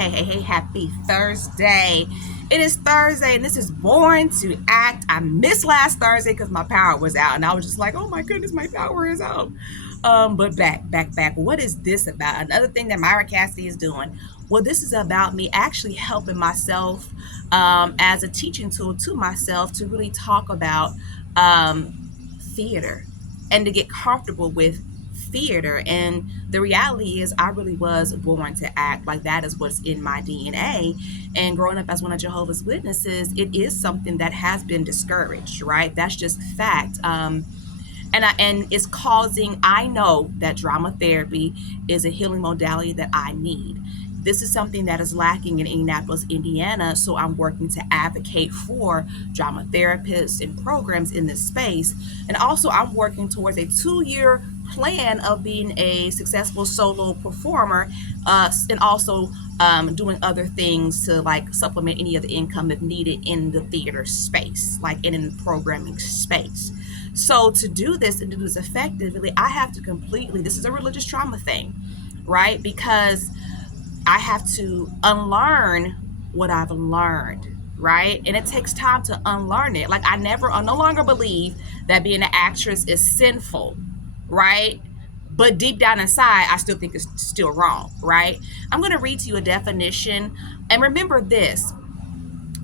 Hey, happy Thursday. It is Thursday and this is Born to Act. I missed last Thursday because my power was out and I was just like, oh my goodness, my power is out. But back. What is this about? Another thing that Myra Cassidy is doing. Well, this is about me actually helping myself as a teaching tool to myself to really talk about theater and to get comfortable with theater. And the reality is I really was born to act. Like, that is what's in my DNA. And growing up as one of Jehovah's Witnesses, it is something that has been discouraged, right? That's just fact. And it's causing, I know that drama therapy is a healing modality that I need. This is something that is lacking in Indianapolis, Indiana. So I'm working to advocate for drama therapists and programs in this space. And also I'm working towards a 2-year plan of being a successful solo performer, and also doing other things to like supplement any of the income if needed in the theater space, like in the programming space. So to do this and do this effectively, I have to completely, this is a religious trauma thing, right? Because I have to unlearn what I've learned, right? And it takes time to unlearn it. Like, I no longer believe that being an actress is sinful, right? But deep down inside, I still think it's still wrong, right? I'm going to read to you a definition. And remember this: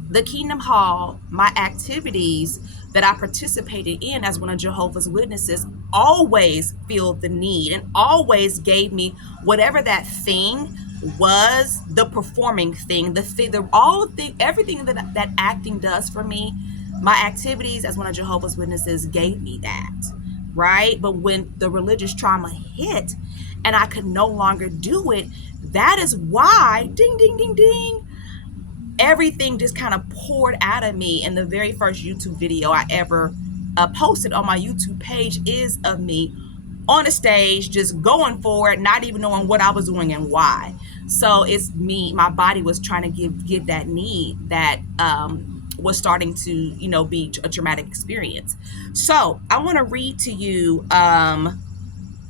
the Kingdom Hall, my activities that I participated in as one of Jehovah's Witnesses, always filled the need and always gave me whatever that thing was, the performing thing, everything that acting does for me. My activities as one of Jehovah's Witnesses gave me that, right? But when the religious trauma hit and I could no longer do it, that is why, ding, ding, ding, ding, everything just kind of poured out of me. And the very first YouTube video I ever posted on my YouTube page is of me on a stage, just going for it, not even knowing what I was doing and why. So it's me, my body was trying to give that need that was starting to, be a traumatic experience. So I want to read to you.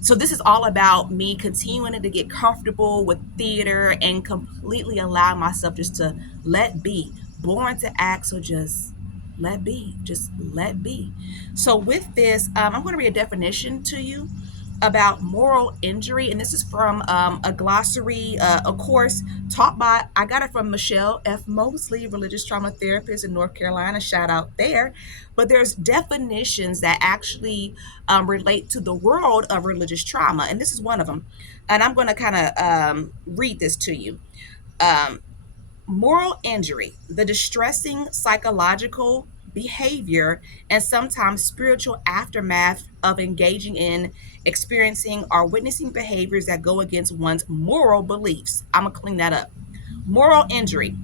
So this is all about me continuing to get comfortable with theater and completely allow myself just to let be. Born to act, so just let be. Just let be. So with this, I'm going to read a definition to you about moral injury, and this is from a glossary, a course taught by, I got it from Michelle F. Mosley, religious trauma therapist in North Carolina, shout out there. But there's definitions that actually relate to the world of religious trauma, and this is one of them. And I'm going to kind of read this to you. Moral injury: the distressing psychological, behavior, and sometimes spiritual aftermath of engaging in, experiencing, or witnessing behaviors that go against one's moral beliefs. I'm going to clean that up. Moral injury: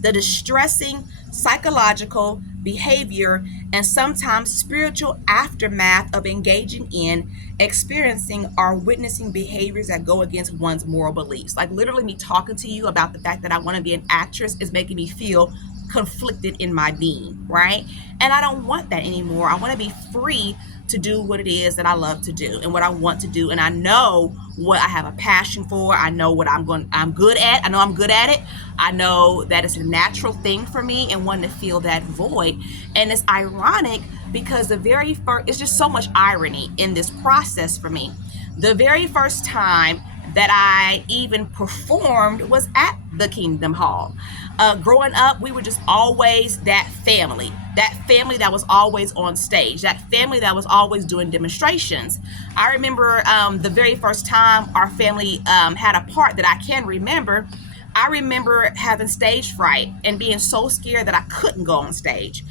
the distressing psychological, behavior, and sometimes spiritual aftermath of engaging in, experiencing, or witnessing behaviors that go against one's moral beliefs. Like, literally me talking to you about the fact that I want to be an actress is making me feel conflicted in my being, right? And I don't want that anymore. I want to be free to do what it is that I love to do and what I want to do. And I know what I have a passion for. I know what I'm good at. I know I'm good at it. I know that it's a natural thing for me and wanting to fill that void. And it's ironic because it's just so much irony in this process for me. The very first time that I even performed was at the Kingdom Hall. Growing up, we were just always that family that was always on stage, that family that was always doing demonstrations. I remember the very first time our family had a part that I can remember. I remember having stage fright and being so scared that I couldn't go on stage.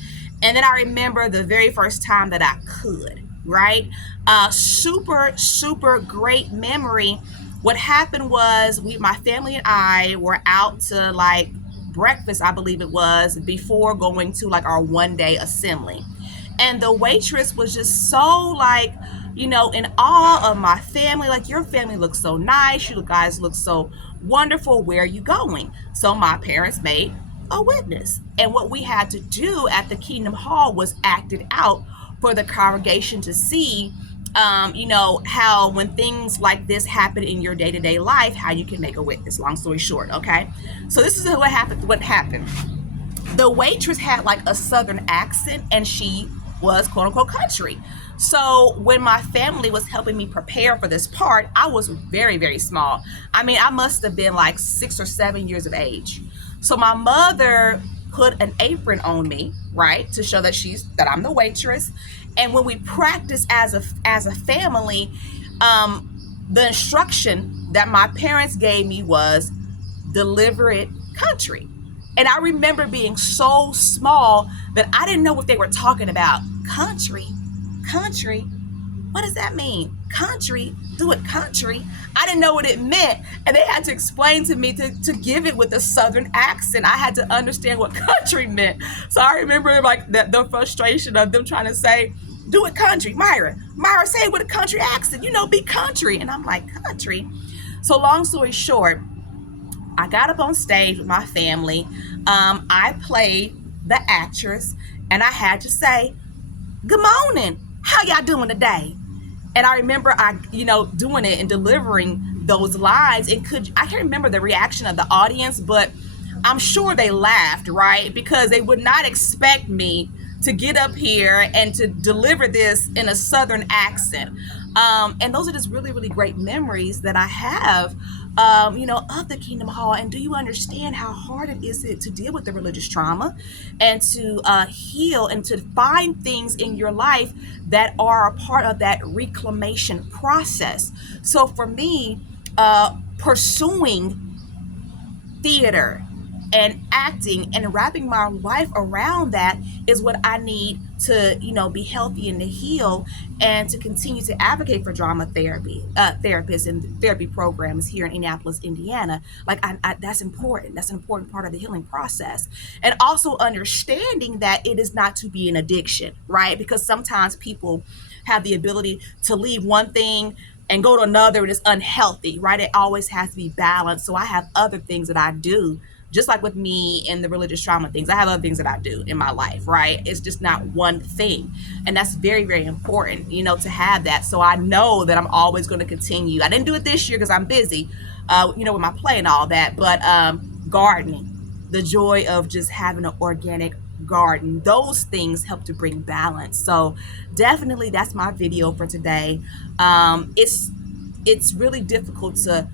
And then I remember the very first time that I could, right? Super great memory. What happened was my family and I were out to like breakfast, I believe it was, before going to like our one-day assembly. And the waitress was just so like, in awe of my family. Like, your family looks so nice. You guys look so wonderful. Where are you going? So my parents made a witness. And what we had to do at the Kingdom Hall was act it out for the congregation to see you know, how when things like this happen in your day-to-day life, how you can make a witness. Long story short, okay? So this is what happened. The waitress had like a southern accent, and she was quote unquote country. So when my family was helping me prepare for this part, I was very, very small. I mean, I must have been like 6 or 7 years of age. So my mother put an apron on me, right, to show that I'm the waitress. And when we practice as a family, the instruction that my parents gave me was deliver it country. And I remember being so small that I didn't know what they were talking about. Country, country. What does that mean? Country, do it country. I didn't know what it meant. And they had to explain to me to give it with a southern accent. I had to understand what country meant. So I remember like the frustration of them trying to say, do it country. Myra, say it with a country accent. You know, be country. And I'm like, country? So long story short, I got up on stage with my family. I played the actress, and I had to say, "Good morning. How y'all doing today?" And I remember doing it and delivering those lines. And I can't remember the reaction of the audience, but I'm sure they laughed, right? Because they would not expect me to get up here and to deliver this in a southern accent. And those are just really, really great memories that I have, of the Kingdom Hall. And do you understand how hard it is to deal with the religious trauma and to heal and to find things in your life that are a part of that reclamation process? So for me, pursuing theater and acting and wrapping my life around that is what I need to, be healthy and to heal and to continue to advocate for drama therapy, therapists and therapy programs here in Indianapolis, Indiana. Like that's important. That's an important part of the healing process. And also understanding that it is not to be an addiction, right? Because sometimes people have the ability to leave one thing and go to another and it's unhealthy, right? It always has to be balanced. So I have other things that I do, just like with me and the religious trauma things. I have other things that I do in my life, right? It's just not one thing. And that's very, very important, to have that. So I know that I'm always going to continue. I didn't do it this year because I'm busy, with my play and all that, but gardening, the joy of just having an organic garden, those things help to bring balance. So definitely that's my video for today. It's really difficult to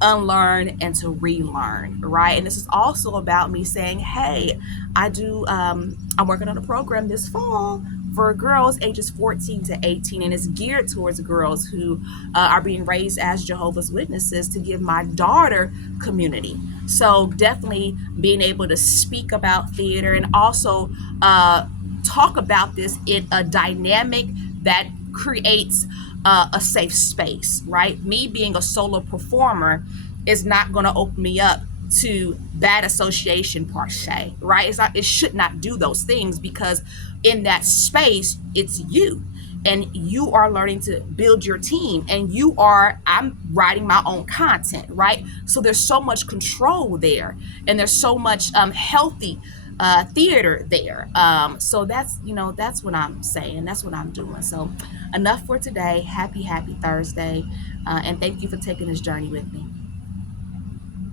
unlearn and to relearn, right? And this is also about me saying, hey, I'm working on a program this fall for girls ages 14 to 18, and it's geared towards girls who are being raised as Jehovah's Witnesses to give my daughter community. So definitely being able to speak about theater and also talk about this in a dynamic that creates a safe space, right? Me being a solo performer is not going to open me up to bad association per se, right? It should not do those things, because in that space, it's you. And you are learning to build your team, and I'm writing my own content, right? So there's so much control there, and there's so much healthy theater there. So that's what I'm saying. That's what I'm doing. So enough for today. Happy Thursday. And thank you for taking this journey with me.